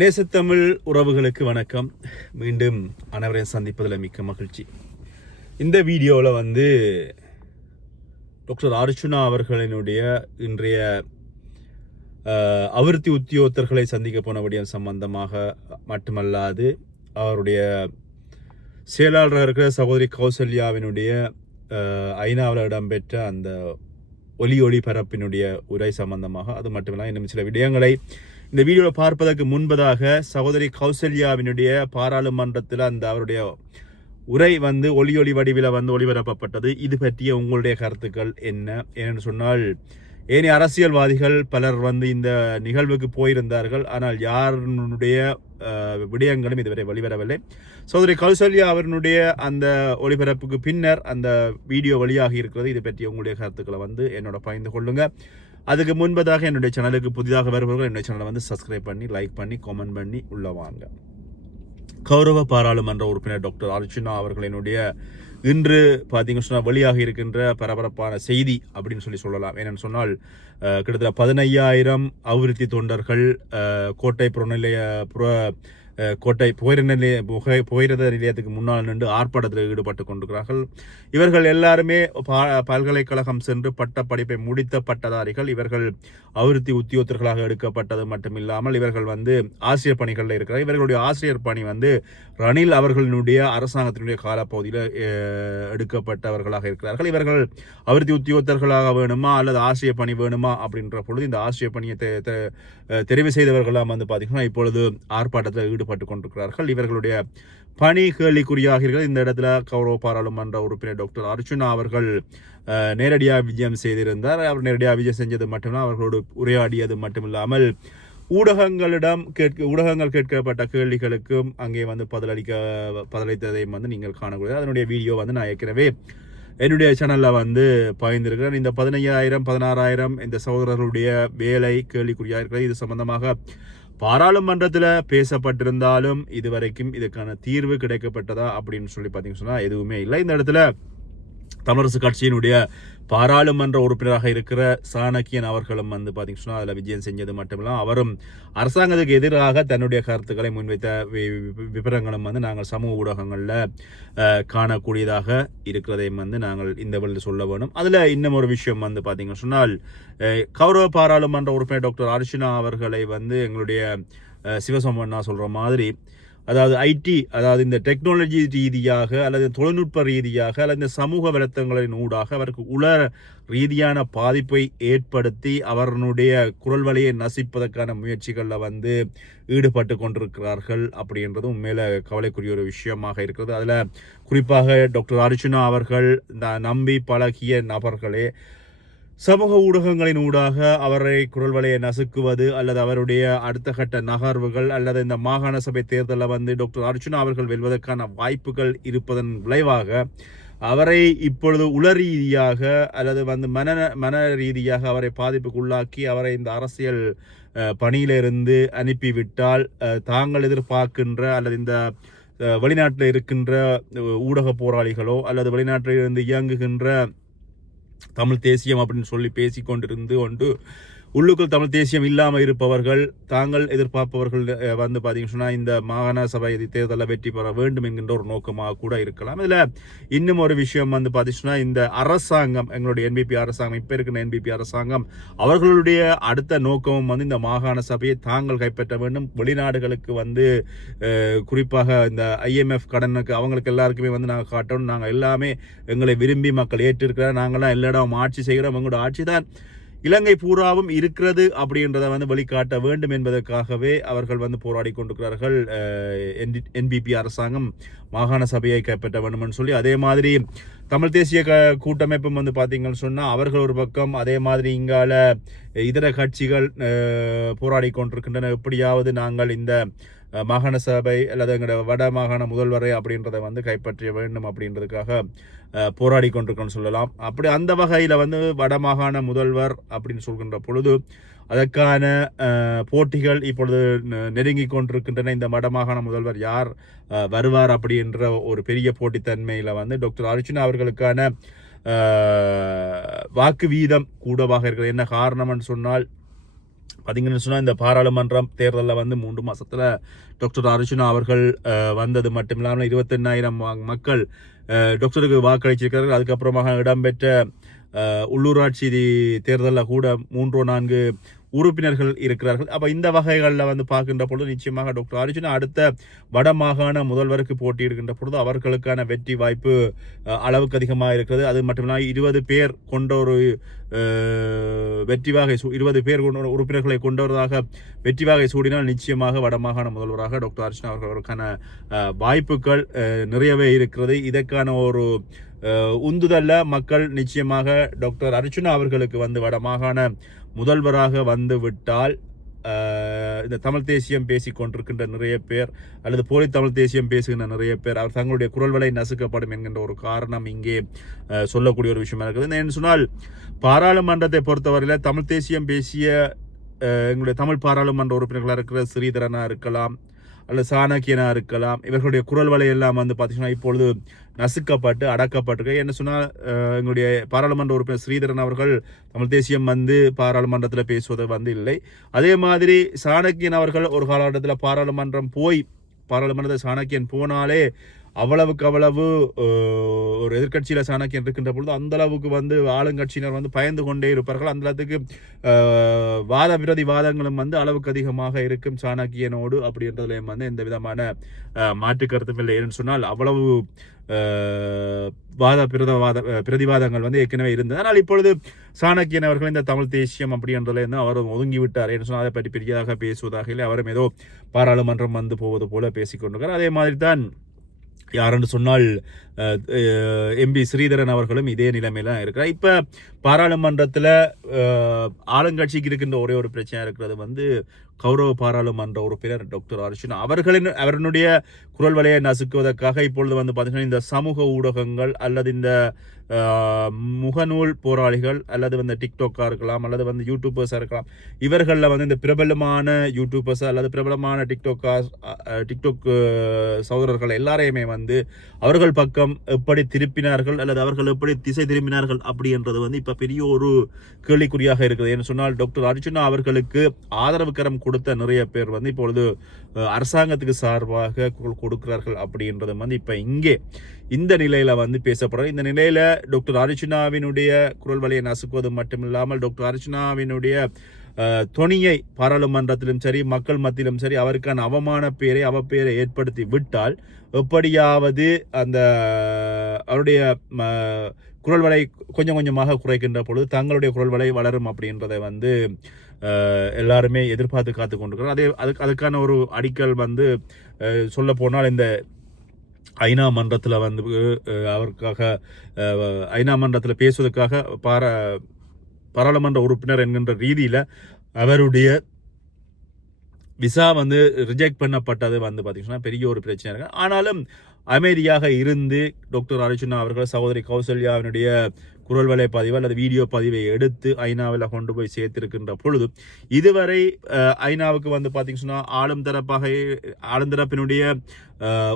நேசத்தமிழ் உறவுகளுக்கு வணக்கம். மீண்டும் அனைவரையும் சந்திப்பதில் மிக்க மகிழ்ச்சி. இந்த வீடியோவில் வந்து டாக்டர் அர்ச்சுனா அவர்களினுடைய இன்றைய அவிர்த்தி உத்தியோகத்தர்களை சந்திக்க போன விடயம் சம்பந்தமாக மட்டுமல்லாது அவருடைய செயலாளராக இருக்கிற சகோதரி கௌசல்யாவினுடைய ஐநாவில் இடம்பெற்ற அந்த ஒலி ஒளிபரப்பினுடைய உரை சம்பந்தமாக அது மட்டுமில்லாமல் இன்னும் சில விடயங்களை இந்த வீடியோவில் பார்ப்பதற்கு முன்பதாக சகோதரி கௌசல்யாவினுடைய பாராளுமன்றத்தில் அந்த அவருடைய உரை வந்து ஒலி ஒளி வடிவில் வந்து ஒளிபரப்பப்பட்டது. இது பற்றிய உங்களுடைய கருத்துக்கள் என்ன? ஏன்னு சொன்னால் ஏனைய அரசியல்வாதிகள் பலர் வந்து இந்த நிகழ்வுக்கு போயிருந்தார்கள். ஆனால் யாருடைய விடயங்களும் இதுவரை வெளிவரவில்லை. சோதரி கௌசல்யா அவர்களுடைய அந்த ஒளிபரப்புக்கு பின்னர் அந்த வீடியோ வெளியாகி இருக்கிறது. இது பற்றி உங்களுடைய கருத்துக்களை வந்து என்னோட பகிர்ந்து கொள்ளுங்கள் அதுக்கு முன்பதாக என்னுடைய சேனலுக்கு புதிதாக வருபவர்கள் என்னுடைய சேனலை வந்து சப்ஸ்கிரைப் பண்ணி லைக் பண்ணி கமெண்ட் பண்ணி உள்ளே வாங்க. கௌரவ பாராளுமன்ற உறுப்பினர் டாக்டர் அர்ச்சுனா அவர்களினுடைய இன்று பார்த்தீங்க சொன்னால் வெளியாக இருக்கின்ற பரபரப்பான செய்தி அப்படின்னு சொல்லி சொல்லலாம். ஏன்னு சொன்னால் கிட்டத்தட்ட பதினையாயிரம் அபிவிருத்தி தொண்டர்கள் கோட்டை புறநிலைய புற கோட்டை புகையிர நிலைய புகை புகையிரத நிலையத்துக்கு முன்னால் நின்று ஆர்ப்பாட்டத்தில் ஈடுபட்டு கொண்டிருக்கிறார்கள். இவர்கள் எல்லாருமே பா- பல்கலைக்கழகம் சென்று பட்ட படிப்பை முடித்த பட்டதாரிகள். இவர்கள் அபிவிருத்தி உத்தியோகத்தர்களாக எடுக்கப்பட்டது மட்டும் இல்லாமல் இவர்கள் வந்து ஆசிரியர் பணிகளில் இருக்கிறார் இவர்களுடைய ஆசிரியர் பணி வந்து ரணில் அவர்களினுடைய அரசாங்கத்தினுடைய காலப்பகுதியில் எடுக்கப்பட்டவர்களாக இருக்கிறார்கள். இவர்கள் அபிவிருத்தி உத்தியோகத்தர்களாக வேணுமா அல்லது ஆசிரியர் பணி வேணுமா அப்படின்ற பொழுது இந்த ஆசிரியர் பணியை தெ- தெரிவு செய்தவர்களாம் வந்து பார்த்தீங்கன்னா இப்பொழுது ஆர்ப்பாட்டத்தில் ஈடுபட்டு கொண்டிருக்கிறார்கள். இவர்களுடைய பணி கேள்விக்குறியாகிறீர்கள் இந்த இடத்துல கௌரவ பாராளுமன்ற உறுப்பினர் டாக்டர் அர்ஜுனா அவர்கள் நேரடியாக விஜயம் செய்திருந்தார். அவர் நேரடியாக விஜயம் செஞ்சது மட்டுமில்லாமல் அவர்களோடு உரையாடியது மட்டுமில்லாமல் ஊடகங்களிடம் கேட்க ஊடகங்கள் கேட்கப்பட்ட கேள்விகளுக்கும் அங்கே வந்து பதிலளிக்க பதிலளித்ததையும் வந்து நீங்கள் காணக்கூடிய அதனுடைய வீடியோ வந்து நான் ஏற்கனவே என்னுடைய சேனலில் வந்து பகிர்ந்திருக்கிறேன் இந்த பதினையாயிரம் பதினாறாயிரம் இந்த சகோதரர்களுடைய வேலை கேள்விக்குறியாக இருக்கிறது இது சம்பந்தமாக பாராளுமன்றத்தில் பேசப்பட்டிருந்தாலும் இதுவரைக்கும் இதுக்கான தீர்வு கிடைக்கப்பட்டதா அப்படின்னு சொல்லி பார்த்தீங்கன்னு சொன்னால் எதுவுமே இல்லை. இந்த இடத்துல தமிழரசு கட்சியினுடைய பாராளுமன்ற உறுப்பினராக இருக்கிற சாணக்கியன் அவர்களும் வந்து பார்த்தீங்கன்னா சொன்னால் அதில் விஜயம் செஞ்சது மட்டுமில்லாமல் அவரும் அரசாங்கத்துக்கு எதிராக தன்னுடைய கருத்துக்களை முன்வைத்த வி- விவரங்களும் வந்து நாங்கள் சமூக ஊடகங்களில் காணக்கூடியதாக இருக்கிறதையும் வந்து நாங்கள் இந்த வழியில் சொல்ல வேணும். அதில் இன்னும் ஒரு விஷயம் வந்து பார்த்தீங்கன்னு சொன்னால் கௌரவ பாராளுமன்ற உறுப்பினர் டாக்டர் அர்ஷினா அவர்களை வந்து எங்களுடைய அஹ், நான் சொல்கிற மாதிரி அதாவது ஐடி அதாவது இந்த டெக்னாலஜி ரீதியாக அல்லது தொழில்நுட்ப ரீதியாக அல்லது இந்த சமூக வலைத்தளங்களின் ஊடாக அவருக்கு உல ரீதியான பாதிப்பை ஏற்படுத்தி அவருடைய குரல் வழியை நசிப்பதற்கான முயற்சிகளில் வந்து ஈடுபட்டு கொண்டிருக்கிறார்கள் அப்படின்றது உண்மையில கவலைக்குரிய ஒரு விஷயமாக இருக்கிறது. அதில் குறிப்பாக டாக்டர் அர்ஜுனா அவர்கள் இந்த நம்பி பழகிய நபர்களே சமூக ஊடகங்களின் ஊடாக அவரை குரல் வலையை நசுக்குவது அல்லது அவருடைய அடுத்த கட்ட நகர்வுகள் அல்லது இந்த மாகாண சபை தேர்தலில் வந்து டாக்டர் அர்ஜுனா அவர்கள் வெல்வதற்கான வாய்ப்புகள் இருப்பதன் விளைவாக அவரை இப்பொழுது உள ரீதியாக அல்லது வந்து மன மன ரீதியாக அவரை பாதிப்புக்குள்ளாக்கி அவரை இந்த அரசியல் பணியிலிருந்து அனுப்பிவிட்டால் தாங்கள் எதிர்பார்க்கின்ற அல்லது இந்த வெளிநாட்டில் இருக்கின்ற ஊடக போராளிகளோ அல்லது வெளிநாட்டில் இருந்து இயங்குகின்ற தமிழ் தேசியம் அப்படின்னு சொல்லி பேசிக்கொண்டிருந்து கொண்டு உள்ளுக்குள் தமிழ் தேசியம் இல்லாமல் இருப்பவர்கள் தாங்கள் எதிர்பார்ப்பவர்கள் வந்து பார்த்தீங்கன்னு சொன்னால் இந்த மாகாண சபை தேர்தலில் வெற்றி பெற வேண்டும் என்கின்ற ஒரு நோக்கமாக கூட இருக்கலாம். இதில் இன்னும் ஒரு விஷயம் வந்து பார்த்தீங்கன்னா இந்த அரசாங்கம் எங்களுடைய என்பிபி அரசாங்கம் இப்போ இருக்கிற என்பிபி அரசாங்கம் அவர்களுடைய அடுத்த நோக்கமும் வந்து இந்த மாகாண சபையை தாங்கள் கைப்பற்ற வேண்டும். வெளிநாடுகளுக்கு வந்து குறிப்பாக இந்த ஐஎம்எஃப் கடனுக்கு அவங்களுக்கு எல்லாருக்குமே வந்து நாங்கள் காட்டணும். நாங்கள் எல்லாமே எங்களை விரும்பி மக்கள் ஏற்றிருக்கிறார். நாங்களாம் எல்லா இடம் ஆட்சி செய்கிறோம். எங்களோட ஆட்சி தான் இலங்கை பூராவும் இருக்கிறது அப்படின்றத வந்து வெளிக்காட்ட வேண்டும் என்பதற்காகவே அவர்கள் வந்து போராடி கொண்டிருக்கிறார்கள். என்பிபி அரசாங்கம் மாகாண சபையை கைப்பற்ற வேண்டும்னு சொல்லி அதே மாதிரி தமிழ் தேசிய க கூட்டமைப்பும் வந்து பார்த்தீங்கன்னு சொன்னால் அவர்கள் ஒரு பக்கம் அதே மாதிரி இங்கால இதர கட்சிகள் போராடி கொண்டிருக்கின்றன. எப்படியாவது நாங்கள் இந்த மாகாண சபை அல்லது எங்களோட வட மாகாண முதல்வரை அப்படின்றத வந்து கைப்பற்ற வேண்டும் அப்படின்றதுக்காக போராடி கொண்டிருக்கோன்னு சொல்லலாம். அப்படி அந்த வகையில் வந்து வட மாகாண முதல்வர் அப்படின்னு சொல்கின்ற பொழுது அதற்கான போட்டிகள் இப்பொழுது நெ- நெருங்கி கொண்டிருக்கின்றன. இந்த வடமாகாண முதல்வர் யார் வருவார் அப்படின்ற ஒரு பெரிய போட்டித்தன்மையில் வந்து டாக்டர் அர்ஜுனா அவர்களுக்கான வாக்கு வீதம் கூடவாக இருக்கிறது. என்ன காரணம்னு சொன்னால் பார்த்தீங்கன்னு சொன்னால் இந்த பாராளுமன்றம் தேர்தலில் வந்து மூன்று மாதத்தில் டாக்டர் அர்ஜுனா அவர்கள் வந்தது மட்டும் இல்லாமல் இருபத்தெண்ணாயிரம் மக்கள் டாக்டருக்கு வாக்களிச்சிருக்கிறார்கள். அதுக்கப்புறமாக இடம்பெற்ற உள்ளூராட்சி தேர்தலில் கூட மூன்றோ நான்கு உறுப்பினர்கள் இருக்கிறார்கள். அப்போ இந்த வகைகளில் வந்து பார்க்கின்ற பொழுது நிச்சயமாக டாக்டர் அர்ஜுனா அடுத்த வடமாகாண முதல்வருக்கு போட்டியிடுகின்ற பொழுது அவர்களுக்கான வெற்றி வாய்ப்பு அளவுக்கு அதிகமாக இருக்கிறது. அது மட்டுமில்லாமல் இருபது பேர் கொண்ட ஒரு வெற்றி வாகை சூ- இருபது பேர் கொண்ட உறுப்பினர்களை கொண்டவராக வெற்றி வாகை சூடினால் நிச்சயமாக வடமாகாண முதல்வராக டாக்டர் அர்ச்சனா அவர்களுக்கான வாய்ப்புகள் நிறையவே இருக்கிறது. இதற்கான ஒரு உந்துதல்ல மக்கள் நிச்சயமாக டாக்டர் அர்ச்சுனா அவர்களுக்கு வந்து வடமாகாண முதல்வராக வந்து விட்டால் இந்த தமிழ் தேசியம் பேசிக்கொண்டிருக்கின்ற நிறைய பேர் அல்லது போலி தமிழ் தேசியம் பேசுகின்ற நிறைய பேர் அவர் தங்களுடைய குரல் வலை நசுக்கப்படும் என்கின்ற ஒரு காரணம் இங்கே சொல்லக்கூடிய ஒரு விஷயமா இருக்குது. ஏன்னு சொன்னால் பாராளுமன்றத்தை பொறுத்தவரையில் தமிழ் தேசியம் பேசிய எங்களுடைய தமிழ் பாராளுமன்ற உறுப்பினர்களாக இருக்கிற ஸ்ரீதரனாக இருக்கலாம் அல்லது சாணக்கியனா இருக்கலாம் இவர்களுடைய குரல் வலையெல்லாம் வந்து பார்த்தீங்கன்னா இப்பொழுது நசுக்கப்பட்டு அடக்கப்பட்டிருக்கு. என்ன சொன்னால் எங்களுடைய பாராளுமன்ற உறுப்பினர் ஸ்ரீதரன் அவர்கள் தமிழ் தேசியம் வந்து பாராளுமன்றத்தில் பேசுவது வந்து இல்லை. அதே மாதிரி சாணக்கியன் அவர்கள் ஒரு காலகட்டத்தில் பாராளுமன்றம் போய் பாராளுமன்றத்தில் சாணக்கியன் போனாலே அவ்வளவுக்கு அவ்வளவு ஒரு எதிர்க்கட்சியில் சாணக்கியன் இருக்கின்ற பொழுது அந்த அளவுக்கு வந்து ஆளுங்கட்சியினர் வந்து பயந்து கொண்டே இருப்பார்கள். அந்த அளவுக்கு வாத விரோதி வாதங்களும் வந்து அளவுக்கு அதிகமாக இருக்கும் சாணக்கியனோடு அப்படின்றதுலையும் வந்து எந்த விதமான மாற்று கருத்தும் இல்லை. ஏன்னு சொன்னால் அவ்வளவு வாத பிரதவாத பிரதிவாதங்கள் வந்து ஏற்கனவே இருந்தது. ஆனால் இப்பொழுது சாணக்கியன் அவர்கள் இந்த தமிழ் தேசியம் அப்படின்றதுலேருந்து அவர் ஒதுங்கி விட்டார் என்று சொன்னால் அதை பற்றி பெரியதாக பேசுவதாக இல்லை. அவரும் ஏதோ பாராளுமன்றம் வந்து போவது போல பேசிக்கொண்டிருக்கிறார். அதே மாதிரி தான் யாரென்று சொன்னால் எம்பி ஸ்ரீதரன் அவர்களும் இதே நிலைமையில தான் இருக்கிறார். இப்போ பாராளுமன்றத்தில் ஆளுங்கட்சிக்கு இருக்கின்ற ஒரே ஒரு பிரச்சனை இருக்கிறது வந்து கௌரவ பாராளுமன்ற உறுப்பினர் டாக்டர் அர்ஜுன். அவர்களின் அவருடைய குரல் வலையை நசுக்குவதற்காக இப்பொழுது வந்து பார்த்தீங்கன்னா இந்த சமூக ஊடகங்கள் அல்லது இந்த முகநூல் போராளிகள் அல்லது வந்து டிக்டாக்காக இருக்கலாம் அல்லது வந்து யூடியூபர்ஸாக இருக்கலாம் இவர்களில் வந்து இந்த பிரபலமான யூடியூபர்ஸ் அல்லது பிரபலமான டிக்டாக்காஸ் டிக்டாக் சகோதரர்கள் எல்லாரையுமே வந்து அவர்கள் பக்கம் எப்படி திருப்பினார்கள் அல்லது அவர்கள் எப்படி திசை திரும்பினார்கள் அப்படின்றது வந்து இப்போ பெரிய ஒரு கேள்விக்குறியாக இருக்குது. என்று சொன்னால் டாக்டர் அர்ஜுனா அவர்களுக்கு ஆதரவு கரம் கொடுத்த நிறைய பேர் வந்து இப்பொழுது அரசாங்கத்துக்கு சார்பாக கொடுக்கிறார்கள் அப்படின்றது வந்து இப்போ இங்கே இந்த நிலையில் வந்து பேசப்படுறது இந்த நிலையில் டாக்டர் அர்ஜுனாவினுடைய குரல் வலையை நசுக்குவது மட்டுமில்லாமல் டாக்டர் அர்ஜுனாவினுடைய தொனியை பாராளுமன்றத்திலும் சரி மக்கள் மத்தியிலும் சரி அவருக்கான அவமான பேரை அவப்பெயரை ஏற்படுத்தி விட்டால் எப்படியாவது அந்த அவருடைய ம, குரல் வலை கொஞ்சம் கொஞ்சமாக குறைக்கின்ற பொழுது தங்களுடைய குரல் வலை வளரும் அப்படின்றதை வந்து எல்லாருமே எதிர்பார்த்து காத்து கொண்டிருக்கிறோம் அதே அதுக்கு அதுக்கான ஒரு அடிக்கல் வந்து சொல்ல போனால் இந்த ஐநா மன்றத்தில் வந்து அவருக்காக ஐநா மன்றத்தில் பேசுவதற்காக பாரா பாராளுமன்ற உறுப்பினர் என்கின்ற ரீதியில் அவருடைய விசா வந்து ரிஜெக்ட் பண்ணப்பட்டது வந்து பார்த்திங்கன்னா பெரிய ஒரு பிரச்சனை இருக்குது ஆனாலும் அமைதியாக இருந்து டாக்டர் அர்ஜுனா அவர்கள் சகோதரி கௌசல்யாவினுடைய குரல் வலை பதிவு அல்லது வீடியோ பதிவை எடுத்து ஐநாவில் கொண்டு போய் சேர்த்திருக்கின்ற பொழுது இதுவரை ஐநாவுக்கு வந்து பார்த்தீங்கன்னா ஆளும் தரப்பாக ஆளும் தரப்பினுடைய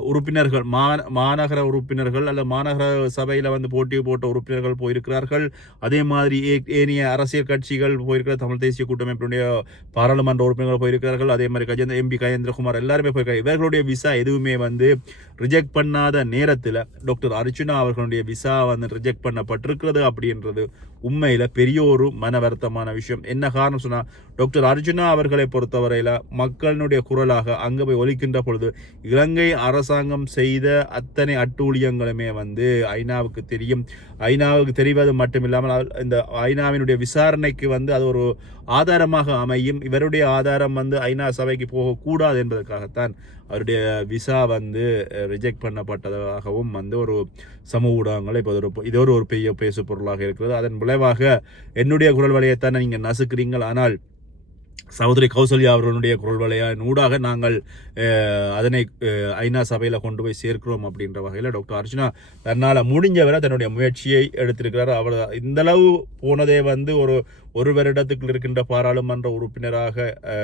உறுப்பினர்கள் மா மாநகர உறுப்பினர்கள் அல்லது மாநகர சபையில் வந்து போட்டி போட்ட உறுப்பினர்கள் போயிருக்கிறார்கள். அதே மாதிரி ஏ- ஏனைய அரசியல் கட்சிகள் போயிருக்கிற தமிழ் தேசிய கூட்டமைப்பினுடைய பாராளுமன்ற உறுப்பினர்கள் போயிருக்கிறார்கள். அதே மாதிரி கஜேந்திர எம்பி கஜேந்திரகுமார் எல்லாருமே போயிருக்காங்க. இவர்களுடைய விசா எதுவுமே வந்து ரிஜெக்ட் பண்ணாத நேரத்தில் டாக்டர் அர்ஜுனா அவர்களுடைய விசா வந்து ரிஜெக்ட் பண்ணப்பட்டிருக்கிறது. அப்படின்றது உண்மையில் பெரிய ஒரு மன வருத்தமான விஷயம். என்ன காரணம் சொன்னால் டாக்டர் அர்ஜுனா அவர்களை பொறுத்தவரையில் மக்களினுடைய குரலாக அங்கே போய் ஒலிக்கின்ற பொழுது இலங்கை அரசாங்கம் செய்த அத்தனை அட்டூழியங்களுமே வந்து ஐநாவுக்கு தெரியும். ஐநாவுக்கு தெரிவது மட்டுமில்லாமல் இல்லாமல் இந்த ஐநாவினுடைய விசாரணைக்கு வந்து அது ஒரு ஆதாரமாக அமையும். இவருடைய ஆதாரம் வந்து ஐநா சபைக்கு போகக்கூடாது என்பதற்காகத்தான் அவருடைய விசா வந்து ரிஜெக்ட் பண்ணப்பட்டதாகவும் வந்து ஒரு சமூக ஊடகங்கள் இப்போ இது ஒரு பெரிய பேசு பொருளாக இருக்கிறது. அதன் விளைவாக என்னுடைய குரல் வலையைத்தான் நீங்கள் நசுக்கிறீங்கள் ஆனால் சகோதரி கௌசல்யா அவர்களுடைய குரல் வலையின் ஊடாக நாங்கள் அதனை ஐநா சபையில் கொண்டு போய் சேர்க்கிறோம் அப்படின்ற வகையில் டாக்டர் அர்ஜுனா தன்னால் முடிஞ்சவரை தன்னுடைய முயற்சியை எடுத்திருக்கிறார். அவர் இந்தளவு போனதே வந்து ஒரு ஒரு வருடத்துக்குள் இருக்கின்ற பாராளுமன்ற உறுப்பினராக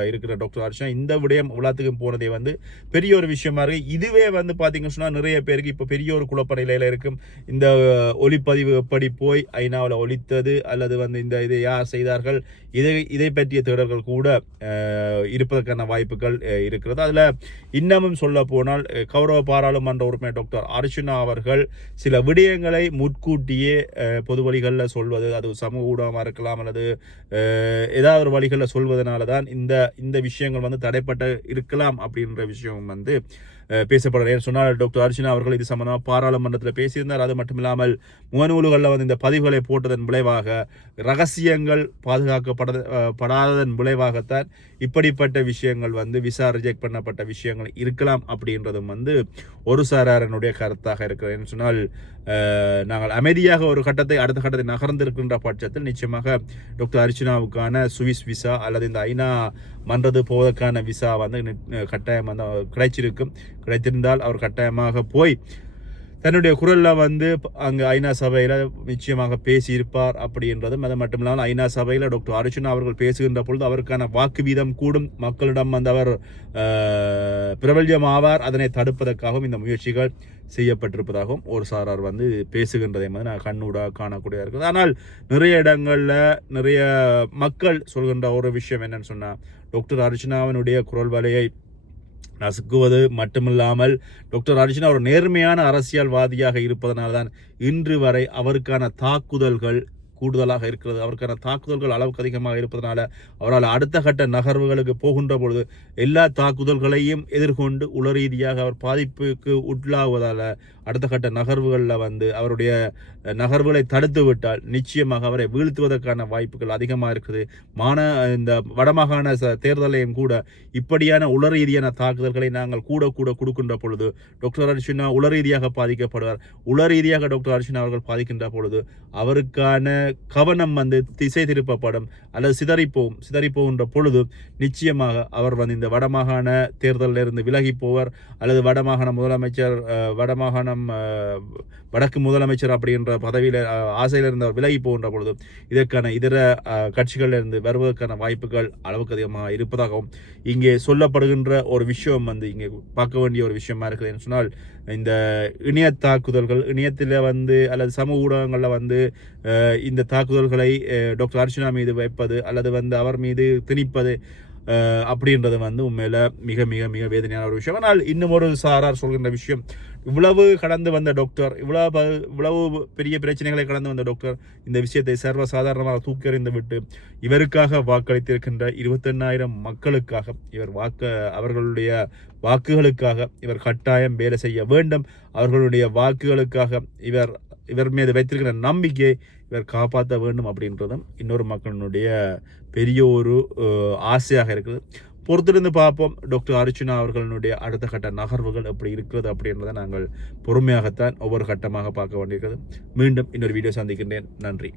இருக்கிற டாக்டர் அர்ச்சனா இந்த விடயம் உலகத்துக்கும் போனதே வந்து பெரிய ஒரு விஷயமா இருக்குது இதுவே வந்து பார்த்தீங்கன்னு சொன்னால் நிறைய பேருக்கு இப்போ பெரிய ஒரு குழப்ப நிலையில் இருக்கும். இந்த ஒளிப்பதிவு எப்படி போய் ஐநாவில் ஒழித்தது அல்லது வந்து இந்த இதை யார் செய்தார்கள்? இதை இதை பற்றிய தேடல்கள் கூட கூட இருப்பதற்கான வாய்ப்புகள் இருக்கிறது. அதில் இன்னமும் சொல்ல போனால் கௌரவ பாராளுமன்ற உறுப்பினர் டாக்டர் அர்ச்சுனா அவர்கள் சில விடயங்களை முற்கூட்டியே பொது வழிகளில் சொல்வது அது சமூக ஊடகமாக இருக்கலாம் அல்லது ஏதாவது ஒரு வழிகளில் சொல்வதனால தான் இந்த இந்த விஷயங்கள் வந்து தடைப்பட்ட இருக்கலாம் அப்படின்ற விஷயம் வந்து அஹ், பேசப்படுறது சொன்னால் டாக்டர் அர்ச்சனா அவர்கள் இது சம்பந்தமாக பாராளுமன்றத்தில் பேசியிருந்தார். அது மட்டும் இல்லாமல் முகநூல்களில் வந்து இந்த பதிவுகளை போட்டதன் விளைவாக ரகசியங்கள் பாதுகாக்கப்பட படாததன் விளைவாக காரணமாகத்தான் இப்படிப்பட்ட விஷயங்கள் வந்து விசா ரிஜெக்ட் பண்ணப்பட்ட விஷயங்கள் இருக்கலாம் அப்படின்றதும் வந்து ஒரு சாராரனுடைய கருத்தாக இருக்கிறது. என்று சொன்னால் நாங்கள் அமைதியாக ஒரு கட்டத்தை அடுத்த கட்டத்தை நகர்ந்திருக்கின்ற பட்சத்தில் நிச்சயமாக டாக்டர் அர்ச்சனாவுக்கான சுவிஸ் விசா அல்லது இந்த ஐநா மன்றது போவதற்கான விசா வந்து நி- கட்டாயம் வந்து கிடைச்சிருக்கும். கிடைத்திருந்தால் அவர் கட்டாயமாக போய் தன்னுடைய குரலில் வந்து அங்கே ஐநா சபையில் நிச்சயமாக பேசியிருப்பார் அப்படின்றதும் அது மட்டும் இல்லாமல் ஐநா சபையில் டாக்டர் அர்ஜுனா அவர்கள் பேசுகின்ற பொழுது அவருக்கான வாக்கு வீதம் கூடும். மக்களிடம் வந்து அவர் அஹ், பிரபல்யம் ஆவார் அதனை தடுப்பதற்காகவும் இந்த முயற்சிகள் செய்யப்பட்டிருப்பதாகவும் ஒரு சாரார் வந்து பேசுகின்றதை வந்து நான் கண்ணூடாக காணக்கூடியதாக இருக்குது. ஆனால் நிறைய இடங்களில் நிறைய மக்கள் சொல்கின்ற ஒரு விஷயம் என்னன்னு சொன்னால் டாக்டர் அர்ஜுனாவினுடைய குரல் வலையை நசுக்குவது மட்டுமில்லாமல் டாக்டர் அர்ஜுனா ஒரு நேர்மையான அரசியல்வாதியாக இருப்பதனால்தான் இன்று வரை அவருக்கான தாக்குதல்கள் கூடுதலாக இருக்கிறது. அவருக்கான தாக்குதல்கள் அளவுக்கு அதிகமாக இருப்பதனால அவரால் அடுத்த கட்ட நகர்வுகளுக்கு போகின்ற பொழுது எல்லா தாக்குதல்களையும் எதிர்கொண்டு உள ரீதியாக அவர் பாதிப்புக்கு உட்லாகுவதால் அடுத்த கட்ட நகர்வுகளில் வந்து அவருடைய நகர்வுகளை தடுத்து விட்டால் நிச்சயமாக அவரை வீழ்த்துவதற்கான வாய்ப்புகள் அதிகமாக இருக்குது. மான இந்த வடமாகாண ச- தேர்தலையும் கூட இப்படியான உள ரீதியான தாக்குதல்களை நாங்கள் கூட கூட கொடுக்கின்ற பொழுது டாக்டர் அர்ஜுனா உள ரீதியாக பாதிக்கப்படுவார். உள ரீதியாக டாக்டர் அர்ஜுனா அவர்கள் பாதிக்கின்ற பொழுது அவருக்கான கவனம் வந்து திசை திருப்பப்படும் அல்லது சிதறிப்போம். சிதறிப்போகின்ற பொழுது நிச்சயமாக அவர் வந்து இந்த வடமாகாண தேர்தலில் இருந்து விலகி அல்லது வடமாகாண முதலமைச்சர் வடமாகாணம் வடக்கு முதலமைச்சர் அப்படின்ற பதவியில் ஆசையில் இருந்தவர் விலகி போகின்ற பொழுது இதற்கான இதர கட்சிகளிலிருந்து கட்சிகளில் இருந்து வருவதற்கான வாய்ப்புகள் அளவுக்கு அதிகமாக இருப்பதாகவும் இங்கே சொல்லப்படுகின்ற ஒரு விஷயம் வந்து இங்கே பார்க்க வேண்டிய ஒரு விஷயமா இருக்குதுன்னு சொன்னால் இந்த இணைய தாக்குதல்கள் இணையத்தில் வந்து அல்லது சமூக ஊடகங்களில் வந்து இந்த தாக்குதல்களை டாக்டர் அர்ச்சனா மீது வைப்பது அல்லது வந்து அவர் மீது திணிப்பது அப்படின்றது வந்து உண்மையில் மிக மிக மிக வேதனையான ஒரு விஷயம். ஆனால் இன்னும் ஒரு சாரார் சொல்கின்ற விஷயம் இவ்வளவு கடந்து வந்த டாக்டர் இவ்வளவு இவ்வளவு பெரிய பிரச்சனைகளை கடந்து வந்த டாக்டர் இந்த விஷயத்தை சர்வ சாதாரணமாக தூக்கி எறிந்து விட்டு இவருக்காக வாக்களித்திருக்கின்ற இருபத்தெண்ணாயிரம் மக்களுக்காக இவர் வாக்கு அவர்களுடைய வாக்குகளுக்காக இவர் கட்டாயம் வேலை செய்ய வேண்டும். அவர்களுடைய வாக்குகளுக்காக இவர் இவர் மீது வைத்திருக்கிற நம்பிக்கையை இவர் காப்பாற்ற வேண்டும் அப்படின்றதும் இன்னொரு மக்களினுடைய பெரிய ஒரு ஆசையாக இருக்குது. பொறுத்திருந்து பார்ப்போம். டாக்டர் அர்ச்சுனா அவர்களுடைய அடுத்த கட்ட நகர்வுகள் எப்படி இருக்கிறது அப்படின்றத நாங்கள் பொறுமையாகத்தான் ஒவ்வொரு கட்டமாக பார்க்க வேண்டியிருக்கிறது. மீண்டும் இன்னொரு வீடியோ சந்திக்கின்றேன். நன்றி.